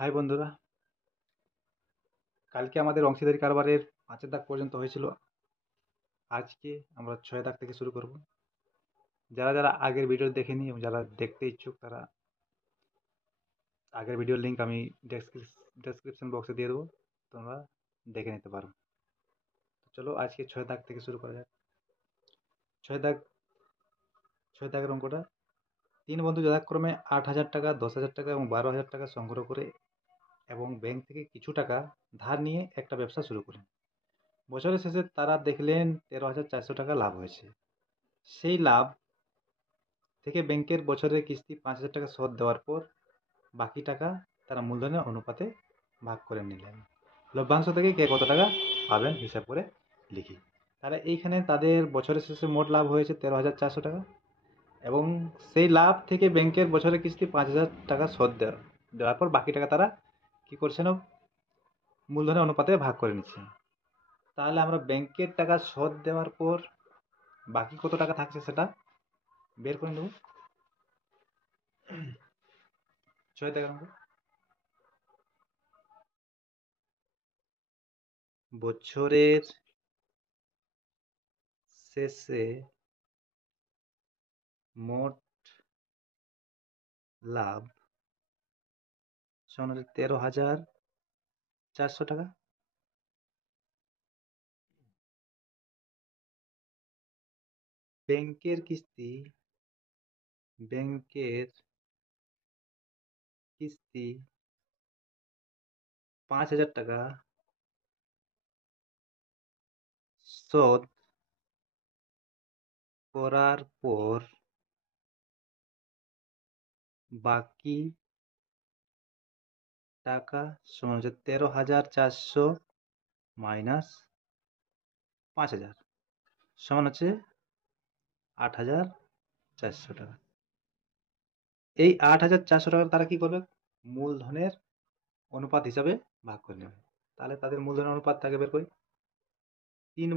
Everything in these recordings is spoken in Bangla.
হাই বন্ধুরা, কালকে আমাদের অংশীদারি কারবারের 5 দাগ পর্যন্ত হয়েছিল। আজকে আমরা 6 দাগ থেকে শুরু করব। যারা যারা আগের ভিডিও দেখেনি এবং যারা দেখতে ইচ্ছুক তারা আগের ভিডিওর লিঙ্ক আমি ডেসক্রিপশন বক্সে দিয়ে দেবো, তোমরা দেখে নিতে পারো। চলো আজকে 6 দাগ থেকে শুরু করা যাক। 6 দাগ 6 দাগের অঙ্কটা, 3 বন্ধু যথাক্রমে 8,000 টাকা, 10,000 টাকা এবং 12,000 টাকা সংগ্রহ করে এবং ব্যাংক থেকে কিছু টাকা ধার নিয়ে একটা ব্যবসা শুরু করেন। বছরের শেষে তারা দেখলেন 13,400 টাকা লাভ হয়েছে। সেই লাভ থেকে ব্যাংকের বছরের কিস্তি 5,000 টাকা শোধ দেওয়ার পর বাকি টাকা তারা মূলধনের অনুপাতে ভাগ করে নিলেন। লভ্যাংশ থেকে কে কত টাকা পাবেন হিসাব করে লিখি। তাহলে এইখানে তাদের বছরের শেষে মোট লাভ হয়েছে 13,400 টাকা এবং সেই লাভ থেকে ব্যাংকের বছরের কিস্তি 5,000 টাকা শোধ দেওয়ার পর বাকি টাকা তারা কি করছে না, মূলধনের অনুপাতে ভাগ করে নিচ্ছে। তাহলে আমরা ব্যাংকের টাকা শোধ দেওয়ার পর বাকি কত টাকা থাকছে সেটা বের করে নেব। 6 টাকার অঙ্ক। বছরের শেষে মোট লাভ সমান 13,400 টাকা। ব্যাংকের কিস্তি ব্যাংকের কিস্তি 5,000 টাকা শোধ করার পর বাকি টাকা সমান 13,400 মাইনাস 5,000 সমান হচ্ছে 8,400 টাকা। এই 8,400 টাকা তারা কি করবে, মূলধনের অনুপাত হিসাবে ভাগ করে নেবে। তাহলে তাদের মূলধনের অনুপাত থাকে, বের করি। তিন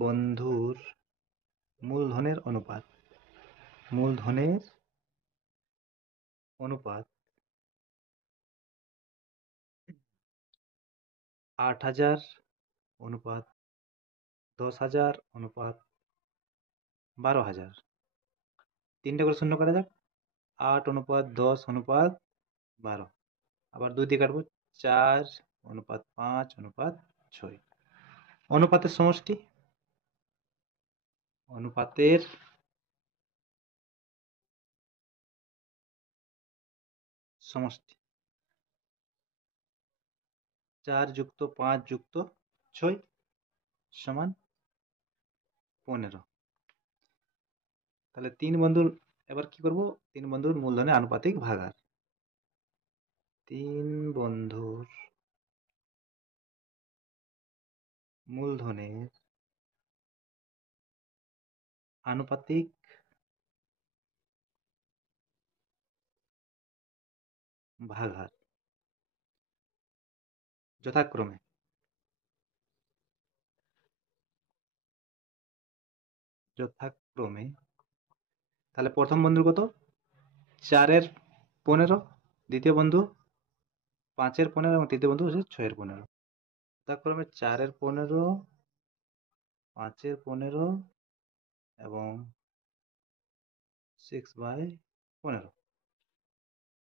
বন্ধুর মূলধনের অনুপাত 8,000 অনুপাত 10,000 অনুপাত 12,000। তিনটে করে শূন্য কাটা যাক। 8:10:5। আবার 2 দিয়ে কাটবো। 4:5:6। অনুপাতের সমষ্টি, অনুপাতের সমষ্টি 4 যুক্ত 5 যুক্ত 6 সমান 15। তাহলে এবার কি করব, 3 বন্ধুর মূলধনের আনুপাতিক ভাগার। 3 বন্ধুর মূলধনের আনুপাতিক ভাগার যথাক্রমে তাহলে প্রথম বন্ধুর কত, 4-এর 15, দ্বিতীয় বন্ধু 5-এর 15 এবং তৃতীয় বন্ধু হচ্ছে 6-এর 15। যথাক্রমে 4-এর 15, 5-এর 15 এবং 6/15।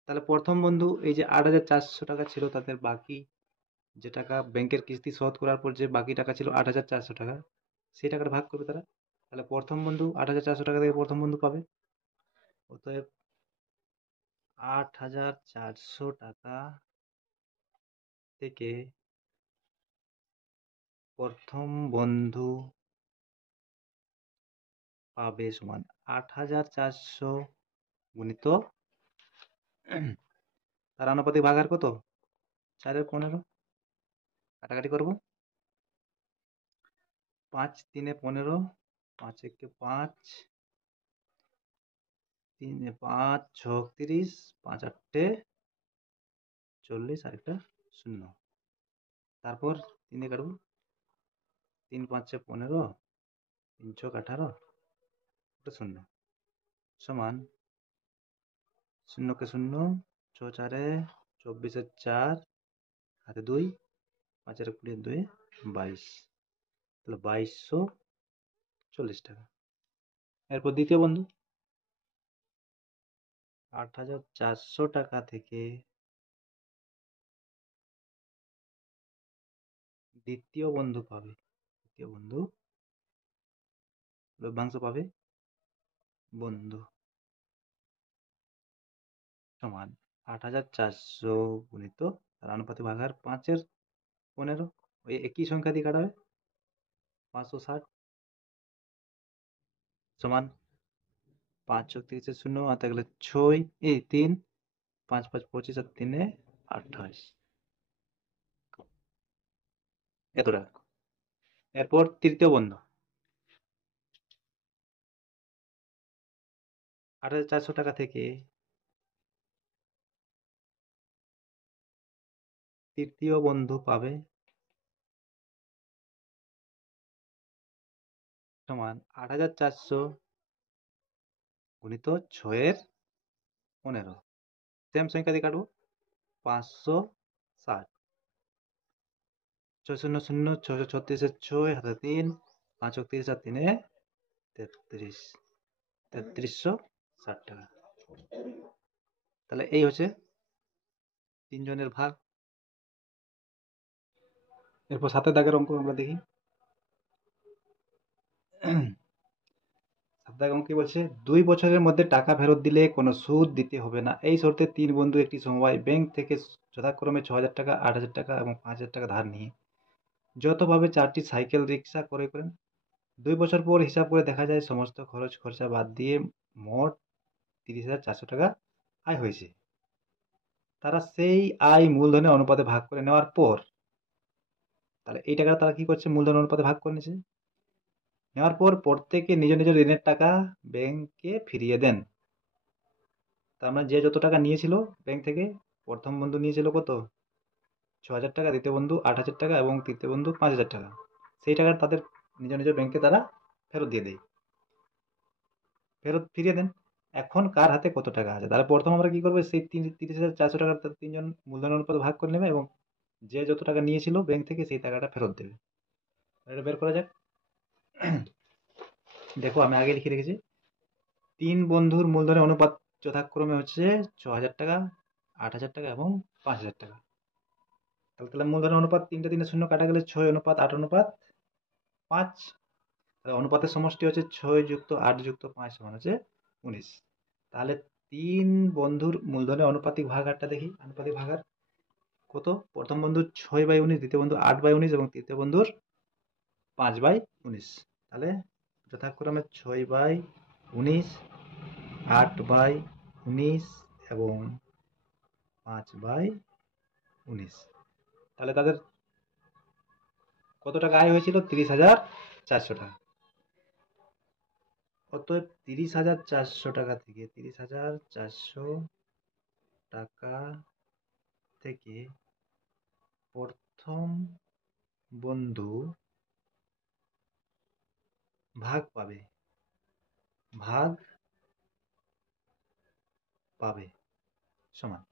তাহলে প্রথম বন্ধু এই যে 8,400 টাকা ছিল, তাদের বাকি যে টাকা ব্যাংকের কিস্তি শোধ করার পর যে বাকি টাকা ছিল 8,400 টাকা, সেই টাকাটা ভাগ করবে তারা। তাহলে প্রথম বন্ধু 8,400 টাকা থেকে প্রথম বন্ধু পাবে। অতএব 8,400 টাকা থেকে প্রথম বন্ধু পাবে সমান 8,400 গুণিত তার আনুপাতিক ভাগার কত, 4-এর 15। কাটাকাটি করব। 5-3-15, 5-1-5, 3-5 36, 5-8-40, আরেকটা 0। তারপর 3 দিয়ে কাটবো। 3-5-15, 3-6-18, 0 সমান শূন্যকে শূন্য, 4 24 4, হাতে 2, 5 20 2 22, তাহলে 2240 টাকা। এরপর দ্বিতীয় বন্ধু 8400 টাকা থেকে দ্বিতীয় বন্ধু পাবে, দ্বিতীয় বন্ধু লভ্যাংশ পাবে বন্ধু সমান 8400 গুণিত তার আনুপাতিক ভাগ হার 5/15, ওই একই সংখ্যা দিয়ে কাটাবে 560 সমান 5 যোগ 30 শূন্য, হাতে গেলে 6, এই 3, 5 5 25 আর 3 28, এত টাকা। এরপর তৃতীয় বন্ধু 8400 টাকা থেকে তৃতীয় বন্ধু পাবে সমান 8400 গুণিত 6/15, সেম সংখ্যা দিয়ে কাটবো 560, 6 শূন্য শূন্য, 636 6, হাতে 3, 5 30 আর 3 33, 3360 টাকা। তাহলে এই হচ্ছে তিনজনের ভাগ। এরপর 7 দাগের অঙ্ক আমরা দেখি। 7 দাগের অঙ্ক কি বলছে, 2 বছরের মধ্যে টাকা ফেরত দিলে কোনো সুদ দিতে হবে না, এই শর্তে 3 বন্ধু একটি সমবায় ব্যাংক থেকে যথাক্রমে 6000 টাকা, 8000 টাকা এবং 5000 টাকা ধার নিয়ে যৌথভাবে 4টি সাইকেল রিক্সা ক্রয় করেন। 2 বছর পর হিসাব করে দেখা যায় সমস্ত খরচ খরচা বাদ দিয়ে মোট 30,400 টাকা আয় হয়েছে। তারা সেই আয় মূলধনের অনুপাতে ভাগ করে নেওয়ার পর, তাহলে এই টাকাটা তারা কি করছে, মূলধন অনুপাতে ভাগ করে নিয়েছে, নেওয়ার পর প্রত্যেকে নিজ নিজ ঋণের টাকা ব্যাংকে ফিরিয়ে দেন। তার মানে যে যত টাকা নিয়েছিল ব্যাংক থেকে, প্রথম বন্ধু নিয়েছিল কত, 6000 টাকা, দ্বিতীয় বন্ধু 8000 টাকা এবং তৃতীয় বন্ধু 5000 টাকা, সেই টাকা তাদের নিজ নিজ ব্যাংকে তারা ফেরত দিয়ে দেয়, ফেরত ফিরিয়ে দেন। এখন কার হাতে কত টাকা আছে, তাহলে প্রথম আমরা কি করবো, সেই 30,400 টাকা তিনজন মূলধন অনুপাতে ভাগ করে নেবে এবং যে যত টাকা নিয়েছিল ব্যাংক থেকে সেই টাকাটা ফেরত দেবে। এটা বের করা যাক। দেখো আমি আগে লিখে রেখেছি, 3 বন্ধুর মূলধনের অনুপাত যথাক্রমে হচ্ছে 6000 টাকা, 8000 টাকা এবং 5000 টাকা। তাহলে মূলধনের অনুপাত 3 3 শূন্য কাটা গেলে 6:8:5, তাহলে অনুপাতের সমষ্টি হচ্ছে 6 যুক্ত 8 যুক্ত 5 সমান হচ্ছে 19। তাহলে 3 বন্ধুর মূলধনের অনুপাতিক ভাগারটা দেখি, আনুপাতিক ভাগার কত, প্রথম বন্ধুর 6/19, দ্বিতীয় বন্ধুর 8/19 এবং তৃতীয় বন্ধুর 5/19। তাহলে যথাক্রমে 6/19, 8/19 এবং 5/19। তাহলে তাদের কত টাকা আয় হয়েছিল, 30,400 টাকা। অতএব 30,400 টাকা থেকে 30,400 টাকা থেকে প্রথম বন্ধু ভাগ পাবে, ভাগ পাবে সমান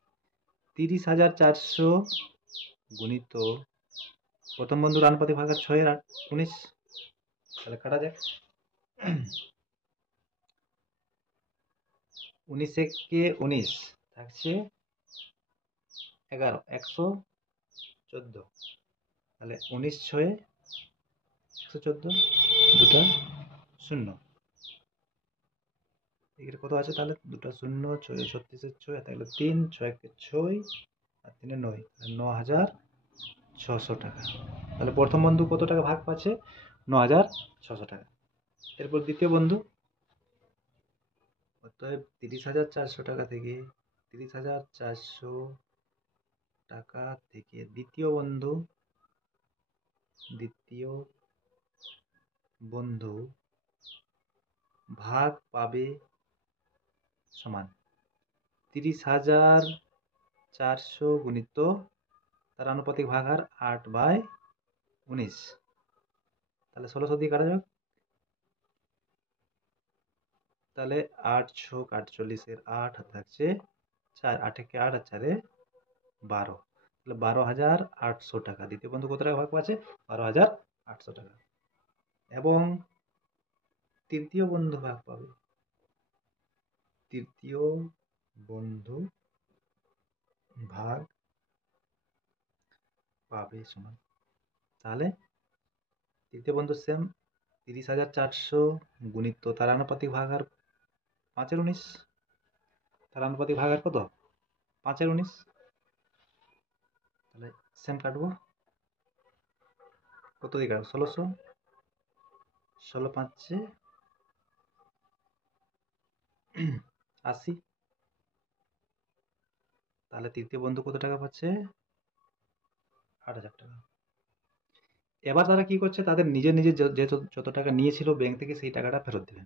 30,400 গুণিত প্রথম বন্ধুর আনুপাতিক ভাগ 6/19, তাহলে কাটা যাক। 19 একে 19 থাকছে 11, 114, তাহলে 19 6 114, দুটা শূন্য, এখানে কত আছে, তাহলে দুটা শূন্য, 36 6, তাহলে 3, 6 6 আর 3 9, 9,600 টাকা। তাহলে প্রথম বন্ধু কত টাকা ভাগ পাচ্ছে, 9,600 টাকা। এরপর দ্বিতীয় বন্ধু, অতএব 30,400 টাকা থেকে 30,400 টাকা থেকে দ্বিতীয় বন্ধু ভাগ পাবে সমান 30,400 গুণিত তার আনুপাতিক ভাগ হার 8/19, তাহলে 1600 দিয়ে কাটা যাক। তাহলে 8 6 48 এর 8 থাকছে 4 8 একে 8 আর 4 এ 12, তাহলে 12,800 টাকা। দ্বিতীয় বন্ধু কত টাকা ভাগ পাচ্ছে? 12,800 টাকা। এবং তৃতীয় বন্ধু ভাগ পাবে, তৃতীয় বন্ধু ভাগ পাবে সমান, তাহলে তৃতীয় বন্ধু সেম 30,400 গুণিত তার আনুপাতিক ভাগ আর 5/19, তার আনুপাতিক ভাগ আর কত? 5/19, তাহলে সেম কাটবো, কত দিয়ে কাটবো? 1600, 16 5 80, তাহলে তৃতীয় বন্ধু কত টাকা পাচ্ছে? 8,000 টাকা। এবার তারা কি করছে, তাদের নিজের নিজের যে যত টাকা নিয়েছিল ব্যাংক থেকে সেই টাকাটা ফেরত দেবে।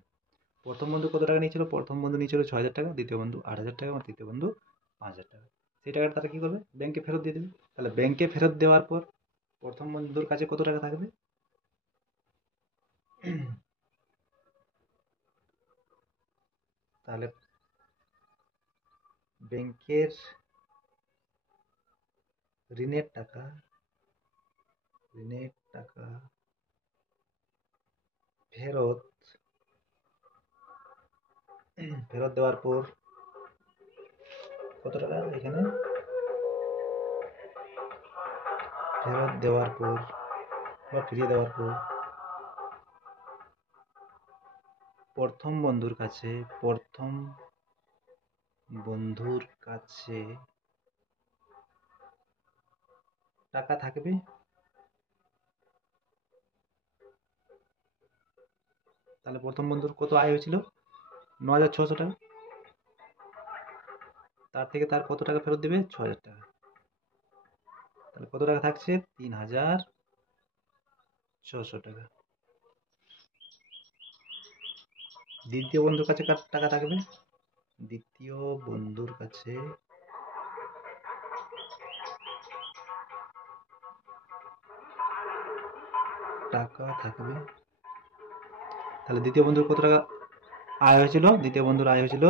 প্রথম বন্ধু কত টাকা নিয়েছিল? প্রথম বন্ধু নিয়েছিল 6,000 টাকা, দ্বিতীয় বন্ধু 8,000 টাকা এবং তৃতীয় বন্ধু 5,000 টাকা। সেই টাকাটা তারা কি করবে? ব্যাংকে ফেরত দিয়ে দেবে। তাহলে ব্যাংকে ফেরত দেওয়ার পর প্রথম বন্ধুর কাছে কত টাকা থাকবে? তাহলে ব্যাংকের ঋণের টাকা ফেরত দেওয়ার পর কত টাকা? এখানে ফেরত দেওয়ার পর বা ফিরিয়ে দেওয়ার পর প্রথম বন্ধুর কাছে টাকা থাকবে। তাহলে প্রথম বন্ধুর কত আয় হয়েছিল? 9,600 টাকা। তার থেকে তার কত টাকা ফেরত দেবে? 6,000 টাকা। তাহলে কত টাকা থাকছে? 3,600 টাকা। দ্বিতীয় বন্ধুর কাছে টাকা থাকবে, দ্বিতীয় বন্ধুর কাছে টাকা থাকবে। তাহলে দ্বিতীয় বন্ধুর কত টাকা আয় হয়েছিল? দ্বিতীয় বন্ধুর আয় হয়েছিল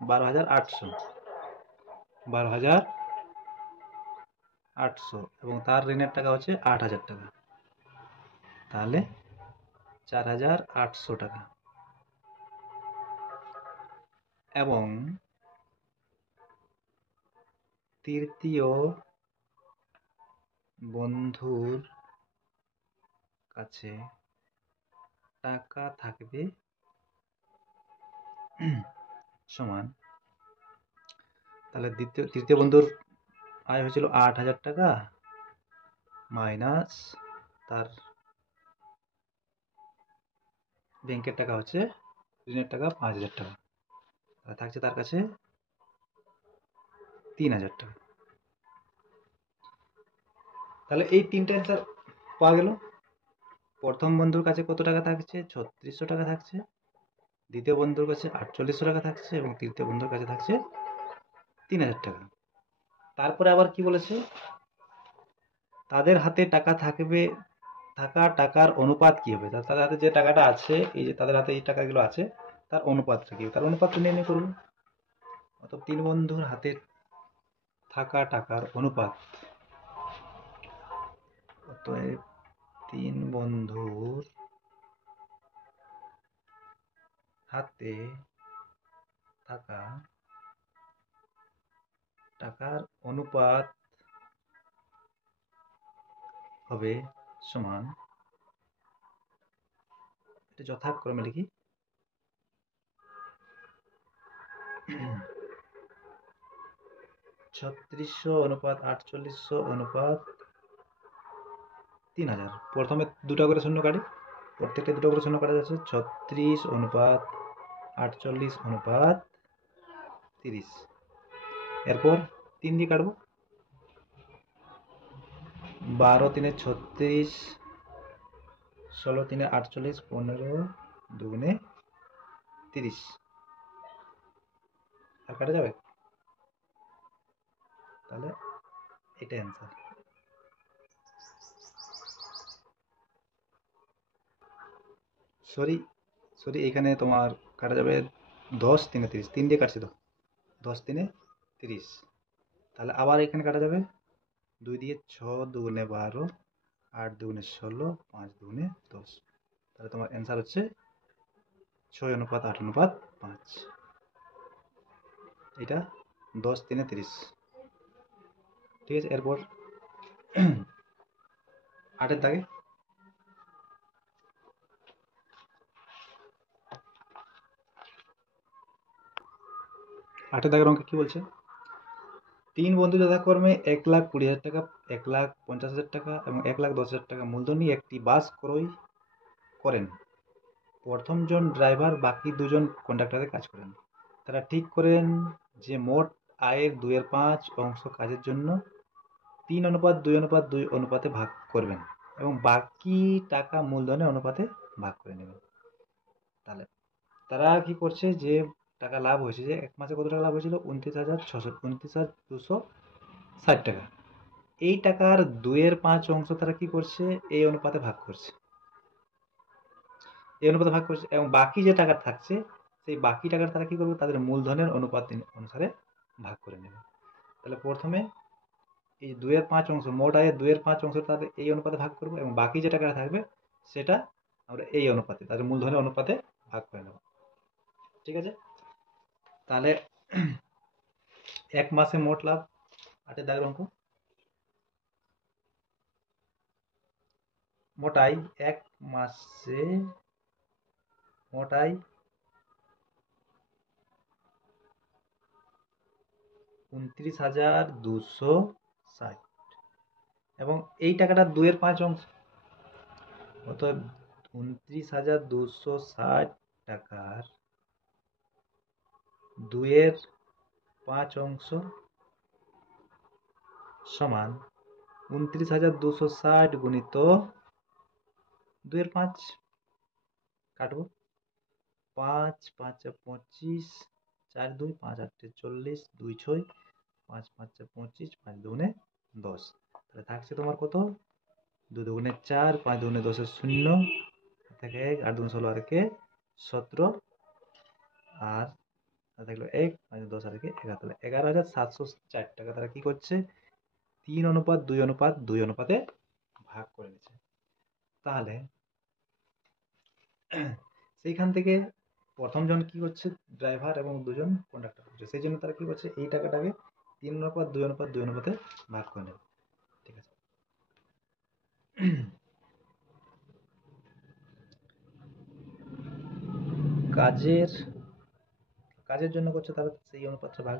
12,800 এবং তার ঋণের টাকা হচ্ছে 8,000 টাকা, তাহলে 4,800 টাকা। এবং তৃতীয় বন্ধুর কাছে টাকা থাকবে সমান, তাহলে তৃতীয় বন্ধুর আয় হয়েছিল 8,000 টাকা মাইনাস তার ব্যাংকের টাকা হচ্ছে ঋণের টাকা 5,000 টাকা, থাকছে তার কাছে 3,000 টাকা। তাহলে এই তিনটা অ্যান্সার পাওয়া গেল। প্রথম বন্ধুর কাছে কত টাকা থাকছে? 3,600 টাকা থাকছে, দ্বিতীয় বন্ধুর কাছে 4,800 টাকা থাকছে এবং তৃতীয় বন্ধুর কাছে থাকছে 3,000 টাকা। তারপরে আবার কি বলেছে? তাদের হাতে টাকা থাকবে, টাকার অনুপাত কি হবে? তাদের হাতে যে টাকাটা আছে, এই যে তাদের হাতে এই টাকাগুলো আছে, তার অনুপাতটা কি হবে? তার অনুপাতটা নির্ণয় করবো। অর্থাৎ তিন বন্ধুর হাতে থাকা টাকার অনুপাত, অতএব তিন বন্ধুর হাতে থাকা টাকার অনুপাত হবে সমান, এটা যথাক্রমে লিখি 3600 অনুপাত 4800 অনুপাত 3,000। প্রথমে দুটো করে শূন্য কাটি, প্রত্যেকটা দুটো করে শূন্য কাটা যাচ্ছে। 36 অনুপাত 48 অনুপাত 30, এরপর 3 দিয়ে কাটবো। 12 3 36, 16 3 48, 15 2 30, আর কাটা যাবে? তাহলে এটা অ্যান্সার। সরি এখানে তোমার কাটা যাবে 10 3 30, 3 দিয়ে কাটছি তো, 10 3 30। তাহলে আবার এখানে কাটা যাবে 2 দিয়ে 6 দুগুণে 12, 8 দুগুণে 16, 5 দুগুণে 10। তাহলে তোমার অ্যান্সার হচ্ছে 6:8:5। এটা 10 3 30। ঠিক আছে, এরপর 8-এর দাগে 8-এর দাগের অঙ্কে কি বলছে? 3 বন্ধু যথাক্রমে 1,20,000 টাকা, 1,50,000 টাকা এবং 1,10,000 টাকা মূলধন নিয়ে একটি বাস ক্রয় করেন। প্রথম জন ড্রাইভার, বাকি দুজন কন্ডাক্টরে কাজ করেন। তারা ঠিক করেন যে মোট আয়ের 2/5 অংশ কাজের জন্য 3:2:2 অনুপাতে ভাগ করবেন এবং বাকি টাকা মূলধনের অনুপাতে ভাগ করে নেবেন। তাহলে তারা কি করছে, যে টাকা লাভ হয়েছে, যে এক মাসে কত টাকা লাভ হয়েছিল? 29,260 টাকা। এই টাকার 2/5 অংশ তারা কি করছে? এই অনুপাতে ভাগ করছে, এবং বাকি যে টাকা থাকছে সেই বাকি টাকাটা তারা কি করবে? তাদের মূলধনের অনুপাত অনুসারে ভাগ করে নেবে। তাহলে প্রথমে এই 2/5 অংশ, মোট আয়ের 2/5 অংশ তাদের এই অনুপাতে ভাগ করবো এবং বাকি যে টাকাটা থাকবে সেটা আমরা এই অনুপাতে, তাদের মূলধনের অনুপাতে ভাগ করে নেব। ঠিক আছে, তাহলে এক মাসে মোট লাভ, 8-এর দাগের অঙ্ক। মোট আয় এক মাসে, মোট আয় 29,260 এবং এই টাকাটা 2/5 অংশ, অতএব 29,260 টাকার 2/5 অংশ সমান 29,260 গুণিত 2/5। কাটবো, 5 5 25, 4 2, 5 8 40, 2 6, 5 5 25, 5 2 10। তাহলে থাকছে তোমার কত? 2 2 4, 5 2 10 শূন্য, থাকে 1, 8 2 16 আর 17, আর থাকলো 1, 5 10 আর 11। তাহলে 11,704 টাকা তারা কি করছে? 3:2:2 অনুপাতে ভাগ করে নিচ্ছে। তাহলে সেইখান থেকে প্রথম জন কি করছে? ড্রাইভার এবং দুজন কন্ডাক্টর করছে, সেই জন্য তারা কি করছে? এই টাকাটাকে 3:2:2 অনুপাতে ভাগ করে নেবে। ঠিক আছে, কাজের জন্য করছে তারা সেই অনুপাতটা ভাগ।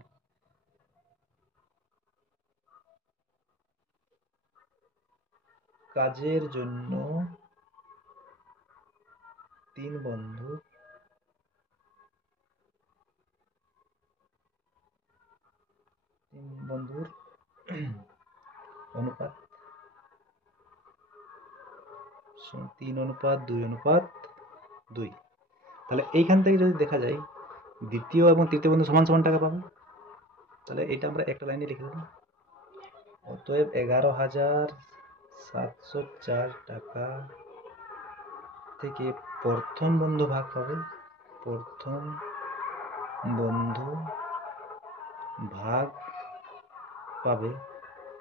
কাজের জন্য তিন বন্ধুর অনুপাত 3:2:2। তাহলে এইখান থেকে যদি দেখা যায় দ্বিতীয় এবং তৃতীয় বন্ধু সমান সমান টাকা পাবে, তাহলে এটা আমরা একটা লাইনে লিখে দেবো। অতএব 11,704 টাকা থেকে প্রথম বন্ধু ভাগ পাবে, প্রথম বন্ধু ভাগ পাবে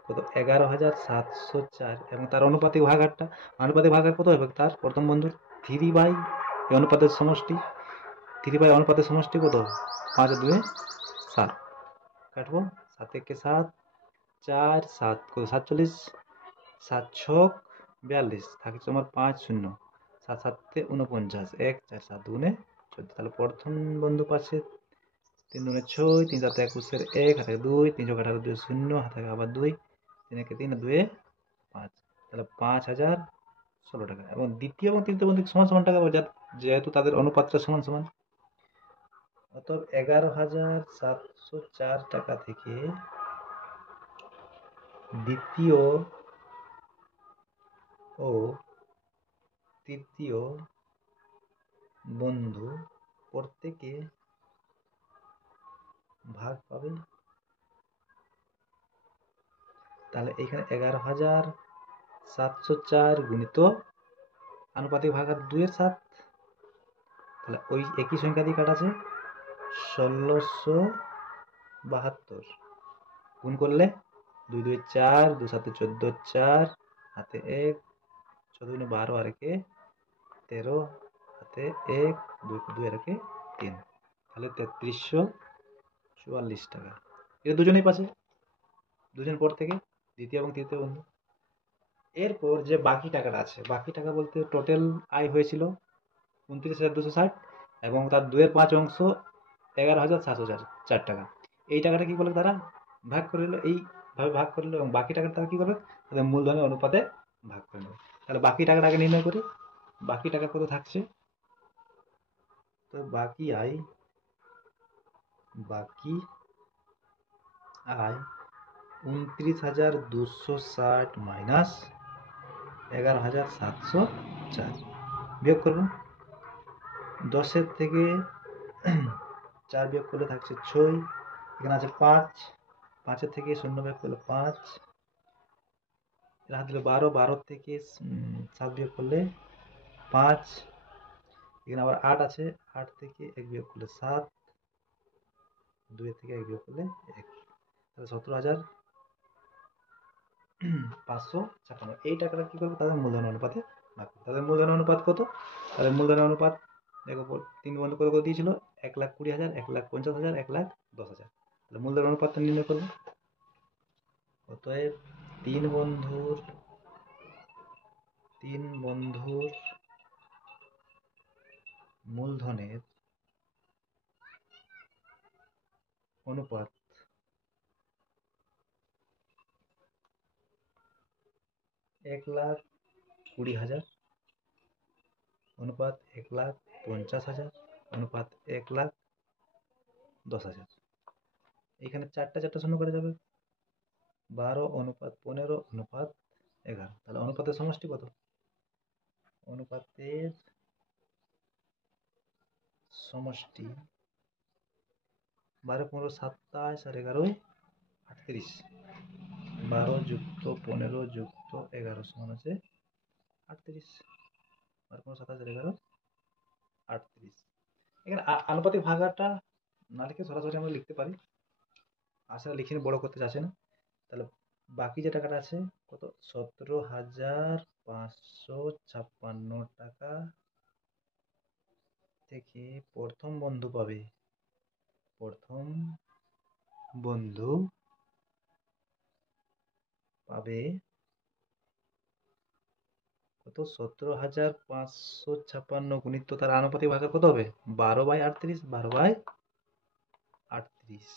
কত? 11,704 এবং তার আনুপাতিক ভাগারটা, আনুপাতিক ভাগার কত হবে? তার প্রথম বন্ধুর 3 বাই অনুপাতের সমষ্টি, 3 বাই অনুপাতের সমষ্টি কত? 5 2 7। কাটবো, 7 1 7, 4 7 কত? 47, 7 6 42, থাকে তোমার 5 0, 7 7 49, 1 4 7 2 14। তাহলে প্রথম বন্ধু পাচ্ছে 3 2 6, 3 7 21 1, হাতে 2, 3 6 18 2 0, হাতে আবার 2, 3 1 3 2 5। তাহলে 5,016 টাকা। এবং দ্বিতীয় এবং তৃতীয় বন্ধু সমান সমান টাকা, যেহেতু তাদের অনুপাতটা সমান সমান। অতএব 11,704 টাকা থেকে দ্বিতীয় ও তৃতীয় বন্ধু প্রত্যেকে ভাগ পাবে। তাহলে এখানে 11,704 গুণিত আনুপাতিক ভাগ 2/7, তাহলে ওই একই সংখ্যা দিয়ে কাটাছে 1672। গুণ করলে 2 2 4, 2 7 14, 4 হাতে 1, 14 2 12 আর একে 13 হাতে 1, 2 2 আর একে 3, তাহলে 3344 টাকা। এটা দুজনেই পাচ্ছে, দুজন পর থেকে দ্বিতীয় এবং তৃতীয় বন্ধু। এরপর যে বাকি টাকাটা আছে, বাকি টাকা বলতে টোটাল আয় হয়েছিল 29,260 এবং তার 2/5 অংশ 11,704 টাকা। এই টাকাটা কি করলো তারা ভাগ করে নিল, এইভাবে ভাগ করে নিল এবং বাকি টাকাটা তারা কি করবে তাদের মূলধনের অনুপাতে ভাগ করে নেবে। তাহলে বাকি টাকাটাকে নির্ণয় করি, বাকি টাকা কত থাকছে, তো বাকি আয় 29,260 মাইনাস 11,704 বিয়োগ করবো। 10 থেকে 4 বিয়োগ করলে থাকছে 6, এখানে আছে 5, 5 থেকে 0 বিয়োগ করলে 5, হাত দিলে 12, 12 থেকে 7 বিয়োগ করলে 5, এখানে আবার 8 আছে, 8 থেকে 1 বিয়োগ করলে 7, 2 থেকে 1 বিয়োগ করলে 1, তাহলে 17,556। এই টাকাটা কি করবো তাদের মূলধন অনুপাতে ভাগ করবো। তাদের মূলধন অনুপাত কত, তাদের মূলধন অনুপাত দেখো 3 বন্ধু করে দিয়েছিল 1,20,000, 1,50,000, 1,10,000। তাহলে মূলধন অনুপাতটা নির্ণয় করবো। অতএব 3 বন্ধুর মূলধনের অনুপাত 1,20,000 অনুপাত 1,50,000 অনুপাত 1,10,000। এখানে 4টা শূন্য করে যাবে, 12 অনুপাত 15 অনুপাত 11। তাহলে অনুপাতের সমষ্টি কত, অনুপাতের সমষ্টি 12 15 27 আর 11 38, 12 যুক্ত 15 যুক্ত 11 সমান আছে 38, 12 15 27 আর 11 38। এখানে আনুপাতিক ভাগাটা না লিখে সরাসরি আমরা লিখতে পারি, আসলে লিখে বড় করতে চাচ্ছে না। তাহলে বাকি যে টাকাটা আছে কত, 17,556 টাকা থেকে প্রথম বন্ধু পাবে কত, 17,556 গুণিত তার আনুপাতিক ভাগের কত হবে 12/38, 12/38।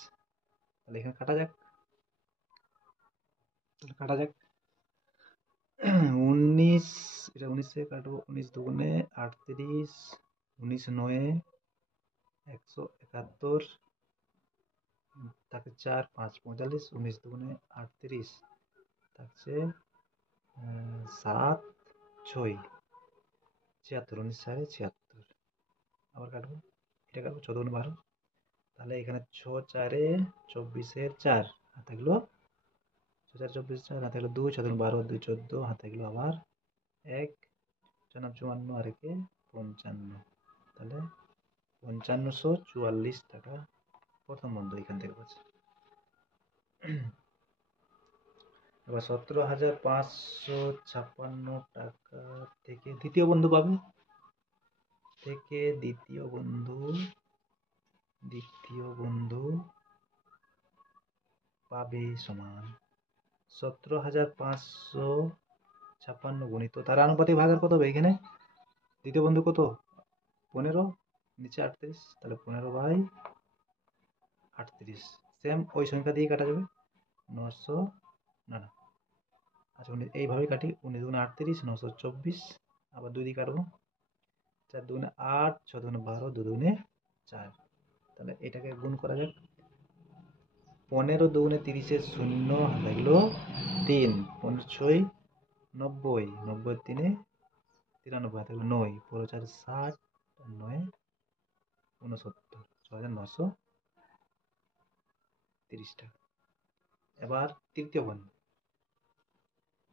তাহলে এখানে কাটা যাক 19, এটা 19 থেকে কাটবো, 19 দুগুণে 38, 19 9 171, তাকে 4 5 45, 19 দুগুণে 38 থাকছে 7 6 76, 19 4 76। আবার কাটবো, এটা কাটবো 14 12, তাহলে এখানে 6 4 24 4 হাতে গেলো 6 4 24 4 হাতে গেলো 2, 6 12 2 14 হাতে গেলো আবার 1, 4 54 আর একে 55, তাহলে 5544 টাকা প্রথম বন্ধু এখান থেকে পাচ্ছে। এবার 17,556 টাকা থেকে দ্বিতীয় বন্ধু পাবে, পাবে সমান 17,556 গুণিত তার আনুপাতিক ভাগের কত হবে, এখানে দ্বিতীয় বন্ধু কত 15, নিচে 38, তাহলে 15/38। সেম ওই সংখ্যা দিয়ে কাটা যাবে 900 না, আচ্ছা এইভাবেই কাটি, 19 দুগুণে 38, 924, আবার 2 দিয়ে কাটবো, 4 দুগুণে 8, 6 দুগুণে 12, 2 দুগুণে 4। তাহলে এটাকে গুণ করা যাক, 15 দুগুণে 30 শূন্য হাতে গেলো 3, 15 6 90, 90 3 93 হাতে গেলো 9, 15 4 60, 9 69, 6,930 টাকা। এবার তৃতীয় বন্ধু,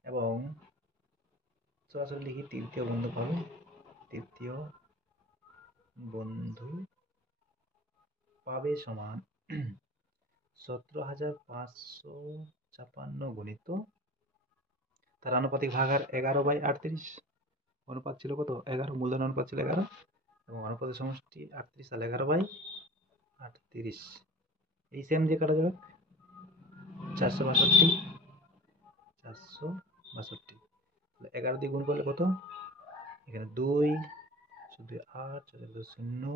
এবং সরাসরি লিখি তৃতীয় বন্ধু পাবে, তৃতীয় বন্ধু পাবে সমান 17,556 গুণিত তার আনুপাতিক ভাগ আর 11/38। অনুপাত ছিল কত? 11। মূলধন অনুপাত ছিল 11 এবং অনুপাতের সমষ্টি 38, তাহলে 11/38। এই সেম দিয়ে কাটা যাবে 462। 462 তাহলে 11 দিয়ে গুণ করলে কত? এখানে 2, 8, 0,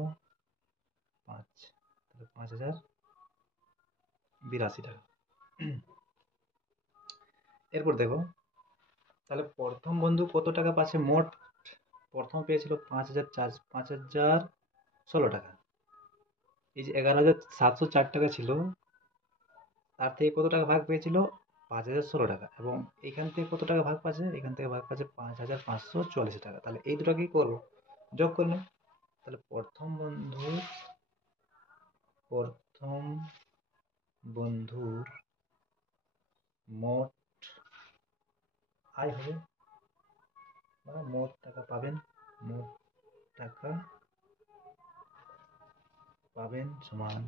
5, তাহলে 5,082 টাকা। এরপর দেখো, তাহলে প্রথম বন্ধু কত টাকা পাচ্ছে মোট? প্রথম পেয়েছিল 5,016 টাকা। এই যে 11,704 টাকা ছিল, তার থেকে কত টাকা ভাগ পেয়েছিল? 5,016 টাকা। এবং এখান থেকে কত টাকা ভাগ পাচ্ছে? এখান থেকে ভাগ পাচ্ছে 5,544 টাকা। তাহলে এই দুটো কি করবো? যোগ করলে, তাহলে প্রথম বন্ধুর মোট আয় হবে, মানে মোট টাকা পাবেন, সমান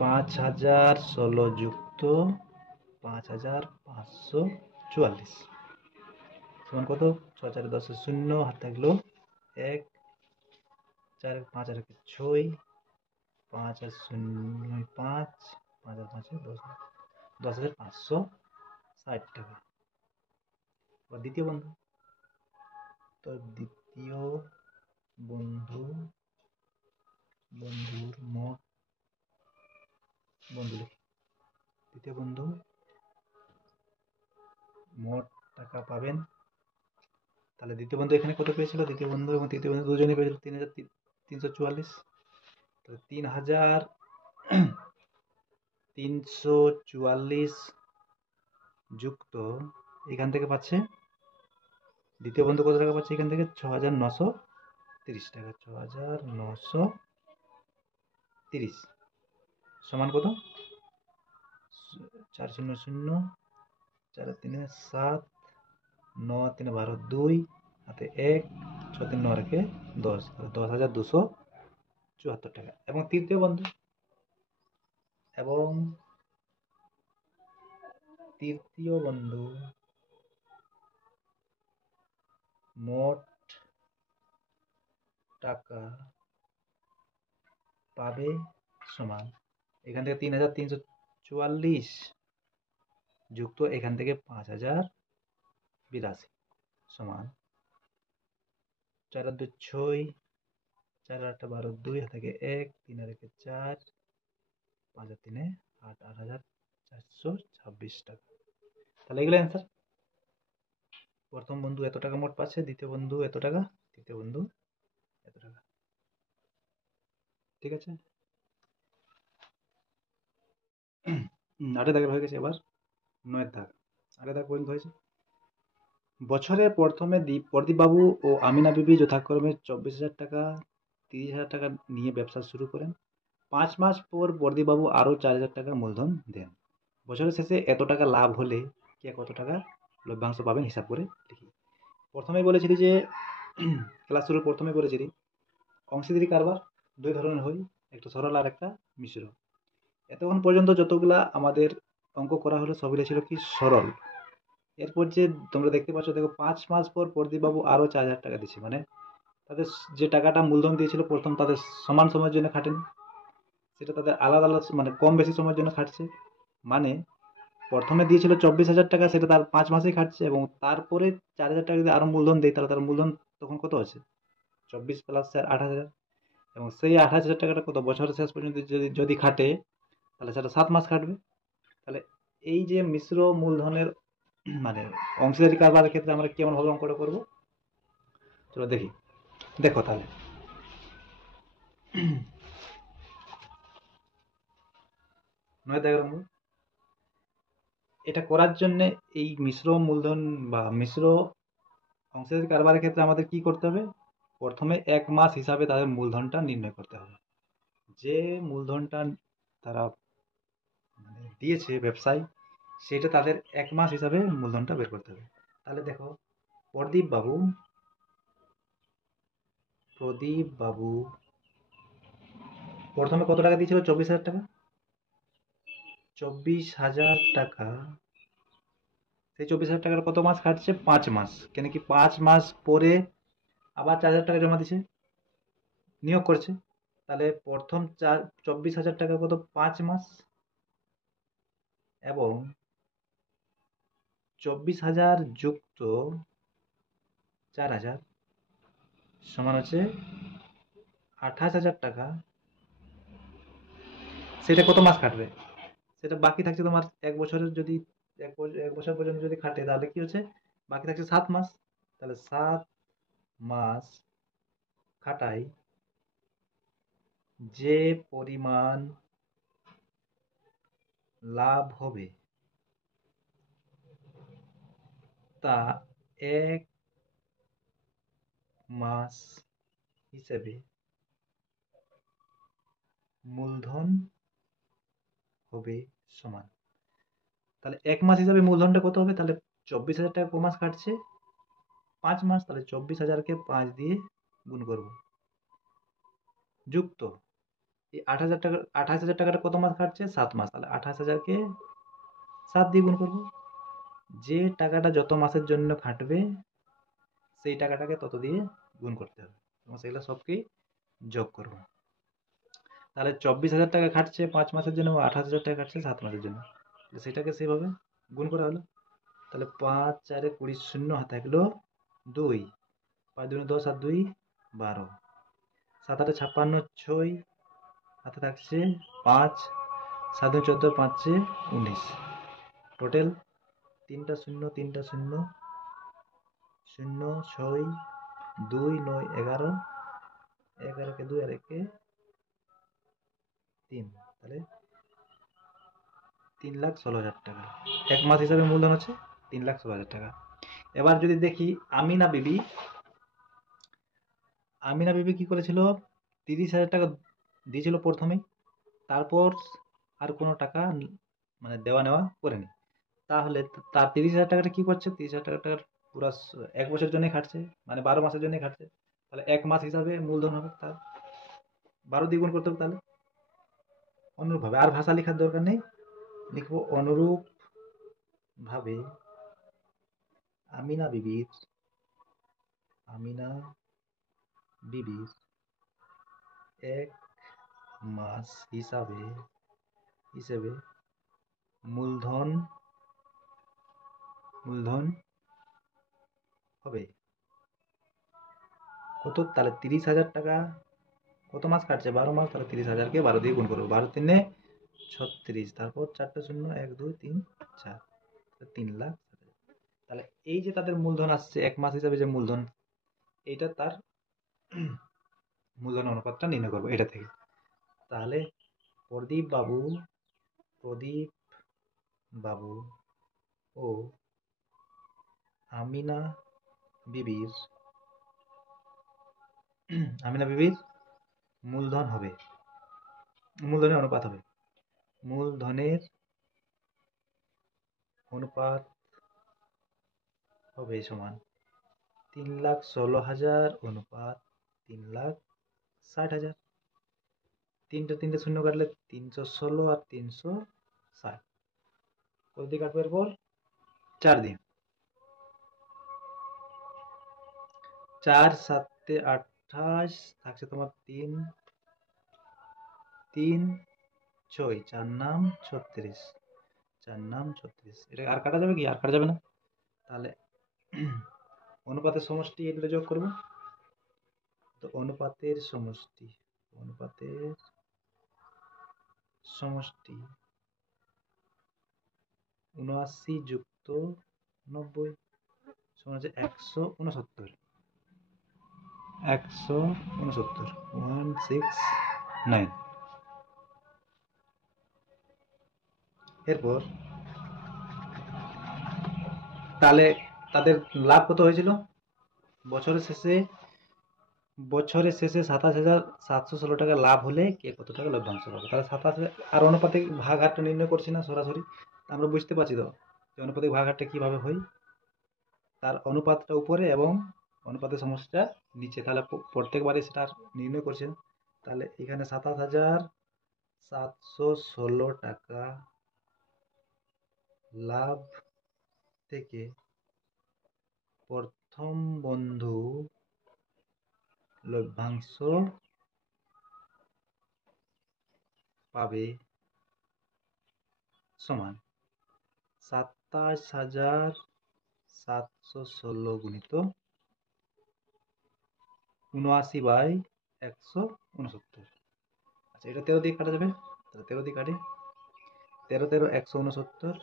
5,016 যুক্ত 5,544 সমান কত? 6 4 10 0, হাত থাকলো 1, 4 5 আর 6, 5 আর 0 5, 5 আর 5 10, 10,560 টাকা। দ্বিতীয় বন্ধু, তো দ্বিতীয় বন্ধুর মোট দ্বিতীয় বন্ধু মোট টাকা পাবেন। তাহলে দ্বিতীয় বন্ধু এখানে কত পেয়েছিল? দ্বিতীয় বন্ধু এবং তৃতীয় বন্ধু দুজনেই পেয়েছিল 3,344। তাহলে 3,344 যুক্ত এখান থেকে পাচ্ছে, দ্বিতীয় বন্ধু কত টাকা পাচ্ছে? এখান থেকে 6,930 টাকা। 6,930 সমান কত? 4 0 0, 4 3 7, 9 3 12, 2 হাতে 1, 6 3 9 রেখে 10, 10,274 টাকা। এবং তৃতীয় বন্ধু মোট টাকা পাবে সমান, এখান থেকে 3,344 যুক্ত এখান থেকে 5,082 সমান 4 আর 2 6, 4 আর 8 12, 2 হাতে 1, 3 আর 1 4, 5 আর 3 8, 8,426 টাকা। তাহলে এগুলো অ্যান্সার। প্রথম বন্ধু এত টাকা মোট পাচ্ছে, দ্বিতীয় বন্ধু এত টাকা, তৃতীয় বন্ধু এত টাকা। ঠিক আছে, 8 দাগের হয়ে গেছে। এবার 9 দাগ, 8 দাগ পর্যন্ত হয়েছে। বছরের প্রথমে প্রদীপবাবু ও আমিনা বিবি যথাক্রমে 24,000 টাকা, 30,000 টাকা নিয়ে ব্যবসা শুরু করেন। 5 মাস পর প্রদীপবাবু আরও 4,000 টাকা মূলধন দেন। বছরের শেষে এত টাকা লাভ হলে কে কত টাকা লভ্যাংশ পাবেন হিসাব করে লিখি। প্রথমেই বলেছিলি যে ক্লাস শুরুর প্রথমে বলেছিলি অংশীদারি কারবার দুই ধরনের হয়, একটা সরল আর একটা মিশ্র। এতক্ষণ পর্যন্ত যতগুলা আমাদের অঙ্ক করা হলো সবগুলো ছিল কি? সরল। এরপর যে তোমরা দেখতে পাচ্ছ, দেখো 5 মাস পর প্রদীপবাবু আরও 4,000 টাকা দিচ্ছে, মানে তাদের যে টাকাটা মূলধন দিয়েছিল প্রথম, তাদের সমান সময়ের জন্য খাটেনি, সেটা তাদের আলাদা আলাদা মানে কম বেশি সময়ের জন্য খাটছে। মানে প্রথমে দিয়েছিল 24,000 টাকা, সেটা তার 5 মাসেই খাটছে, এবং তারপরে 4,000 টাকা যদি আরো মূলধন দেয়, তাহলে তার মূলধন তখন কত আছে? 24 প্লাস 4 28,000। এবং সেই 28,000 টাকাটা কত বছরের শেষ পর্যন্ত যদি খাটে, তাহলে সেটা 7 মাস খাটবে। তাহলে এই যে মিশ্র মূলধনের মানে অংশীদারি কারবারের ক্ষেত্রে আমরা কেমন ভাবে অঙ্কটা করবো, চলো দেখি। দেখো তাহলে নয় দাগের অঙ্ক, এটা করার জন্য এই মিশ্র মূলধন বা মিশ্র অংশীদারি কারবারের ক্ষেত্রে আমাদের কি করতে হবে? প্রথমে 1 মাস হিসাবে তাদের মূলধনটা নির্ণয় করতে হবে। যে মূলধনটা তারা দিয়েছে ব্যবসায়, সেটা তাদের 1 মাস হিসাবে মূলধনটা বের করতে হবে। তাহলে দেখো, প্রদীপ বাবু প্রথমে কত টাকা দিয়েছিল? 24,000 টাকা। 24,000 টাকা, সেই 24,000 টাকার কত মাস খাটছে? 5 মাস। কেন কি 5 মাস পরে আবার 4,000 টাকা জমা দিছে, নিয়োগ করছে। তাহলে প্রথম 24,000 টাকা কত? 5 মাস। এবং 24,000 যুক্ত 4,000 সমান হচ্ছে 28,000 টাকা। সেটা কত মাস খাটবে? সেটা বাকি থাকছে তোমার 1 বছরের, যদি 1 বছর পর্যন্ত যদি খাটে তাহলে কি হচ্ছে? বাকি থাকছে 7 মাস। তাহলে 7 মাস খাটাই যে পরিমাণ লাভ হবে তা 1 মাস হিসেবে মূলধন হবে সমান। তাহলে 1 মাস হিসাবে মূলধনটা কত হবে? তাহলে 24,000 টাকা ক মাস কাটছে? 5 মাস। তাহলে 24,000-কে 5 দিয়ে গুণ করব, যুক্ত এই 28,000 টাকাটা কত মাস কাটছে? 7 মাস। তাহলে 28,000-কে 7 দিয়ে গুণ করব। যে টাকাটা যত মাসের জন্য খাটবে সেই টাকাটাকে তত দিয়ে গুণ করতে হবে এবং সেগুলো সবকেই যোগ করব। তাহলে 24,000 টাকা খাটছে 5 মাসের জন্য, 28,000 টাকা খাটছে 7 মাসের জন্য, সেটাকে সেভাবে গুণ করা হলো। তাহলে 5 4 20, শূন্য হাতে থাকলো 2, 5 2 10 আর 2 12, 7 8 56, 6 হাতে থাকছে 5, 7 2 14, 5 19, টোটাল 3টা 0 3টা 0 0 6 2 9 11, 11-কে 2 আর 1-কে 3, তাহলে 3,16,000 টাকা। 1 মাস হিসাবে মূলধন হচ্ছে 3,16,000 টাকা। এবার যদি দেখি আমিনা বিবি কি করেছিল? 30,000 টাকা দিয়েছিল প্রথমেই, তারপর আর কোনো টাকা মানে দেওয়া নেওয়া করেনি। তাহলে তার 30,000 টাকাটা কি করছে? 30,000 টাকাটার পুরো 1 বছরের জন্য খাটছে, মানে 12 মাসের জন্য খাটছে। তাহলে 1 মাস হিসাবে মূলধন হবে তার 12 দিয়ে গুণ করতে হবে। তাহলে অনুরূপভাবে, আর ভাষা লেখার দরকার নেই, লিখবো অনুরূপ ভাবে আমিনা বিবির 1 মাস হিসেবে মূলধন হবে কত? তাহলে 30,000 টাকা কত মাস কাটছে? 12 মাস। তাহলে 30,000-কে 12 দিয়ে গুণ করবো, 12 3 36, তারপর 4টা 0 1 2 3 4, 3,00,000। তাহলে এই যে তাদের মূলধন আসছে 1 মাস হিসাবে যে মূলধন, এইটা তার মূলধন অনুপাতটা নির্ণয় করবো এটা থেকে। তাহলে প্রদীপ বাবু ও আমিনা বিবির মূলধনের অনুপাত হবে সমান 3,16,000 অনুপাত 3,60,000। 3 শূন্য কাটলে 316 আর 360, কত দিয়ে কাটবে? এরপর 4 দিয়ে, 4 7 28 থাকছে তোমার 3 3 6, 4 নাম 36, এটা আর কাটা যাবে কি? আর কাটা যাবে না। তাহলে অনুপাতের সমষ্টি এগুলো যোগ করবো, তো অনুপাতের সমষ্টি 79 যুক্ত 90 সমান হচ্ছে 169, 169। এরপর তাহলে তাদের লাভ কত হয়েছিল? বছরের শেষে 27,716 টাকা লাভ হলে কে কত টাকা লভ্যাংশ পাবে? তাহলে 27, আর অনুপাতিক ভাগ হারটা নির্ণয় করছি না সরাসরি, আমরা বুঝতে পারছি তো যে অনুপাতিক ভাগ হারটা কিভাবে হয়। তার অনুপাতটা উপরে এবং অনুপাতের সমষ্টিটা নিচে, তাহলে প্রত্যেকবারে সেটা নির্ণয় করছেন। তাহলে এখানে 27,716 টাকা লাভ থেকে প্রথম বন্ধু লভ্যাংশ পাবে সমান 27,716 গুণিত 79/169। আচ্ছা, এটা 13 দিয়ে কাটা যাবে, তাহলে 13 দিয়ে কাটি। 13 13 169,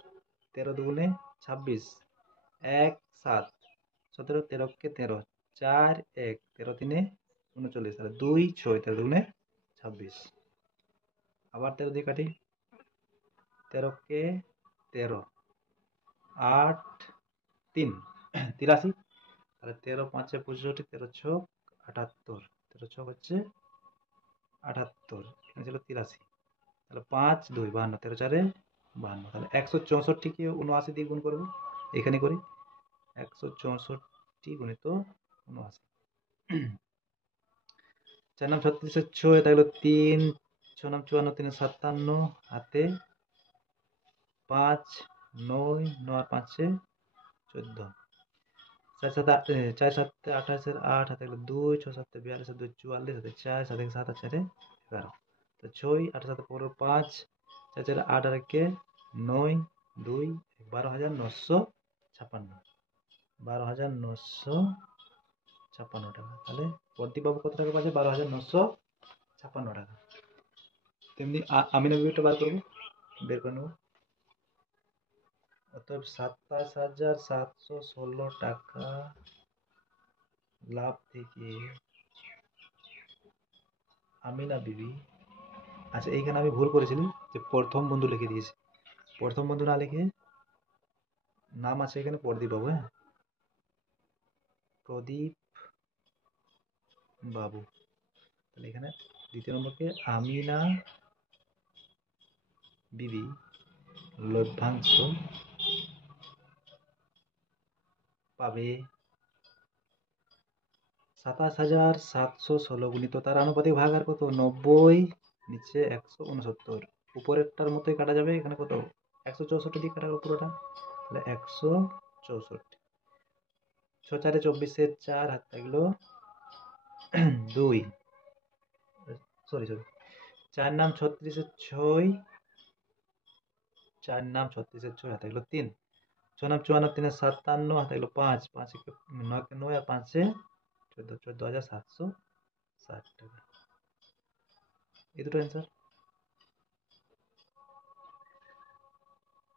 13 দুগুণে 26, 1 7 17, 13 কে 13, 4 1, 13 3 39, তাহলে 2 6, 13 দুগুণে 26। আবার 13 দিয়ে কাটি। 13 কে 13, 8 3 83, তাহলে 13 5 65, 13 6 78, 13 6 হচ্ছে 78, এখানে ছিল 83, তাহলে 5 2 52, 13 4 52, তাহলে 164 কে 79 দিয়ে গুণ করবো, এখানে করি 164 গুণিত 79। 4 নাম 36 6, তাহলে 3 6 নাম 54, 3 57, হাতে 5 9 9 5 14, 4 7 4 7 28 8, হাতে 2 6 7 42, 2 44, হাতে 4 7 7 4 11, তো 6 8 7 15 5 4 4 8 আর 9 2 12,956, 12,956 টাকা। তাহলে প্রদীপবাবু কত টাকা পাচ্ছে? 12,956 টাকা। তেমনি আমিনা বিবিটা বের করে নেবো। অতএব 27,716 টাকা লাভ থেকে আমিনা বিবি, আচ্ছা এইখানে আমি ভুল করেছিলাম যে প্রথম বন্ধু লিখে দিয়েছি, প্রথম বন্ধু না লিখে নাম আছে এখানে প্রদীপ বাবু। হ্যাঁ, প্রদীপ বাবু। তাহলে এখানে দ্বিতীয় নম্বরকে আমিনা বিবি লভ্যাংশ পাবে 27,716 গুণিত তার আনুপাতিক ভাগ আর কত? 90, নিচে 169, উপরেরটার মতোই কাটা যাবে। এখানে কত? 164 দিয়ে কাটা পুরোটা, তাহলে 164, 6 4 24, 4 হাত থাকলো 2, সরি 4 নাম 36, 6, 4 নাম 36, 6 হাত থাকলো 3, 6 নাম 54, 3 57, হাত থাকলো 5 5 9 9 আর 5 14, 14,760 টাকা। এই দুটো অ্যান্সার।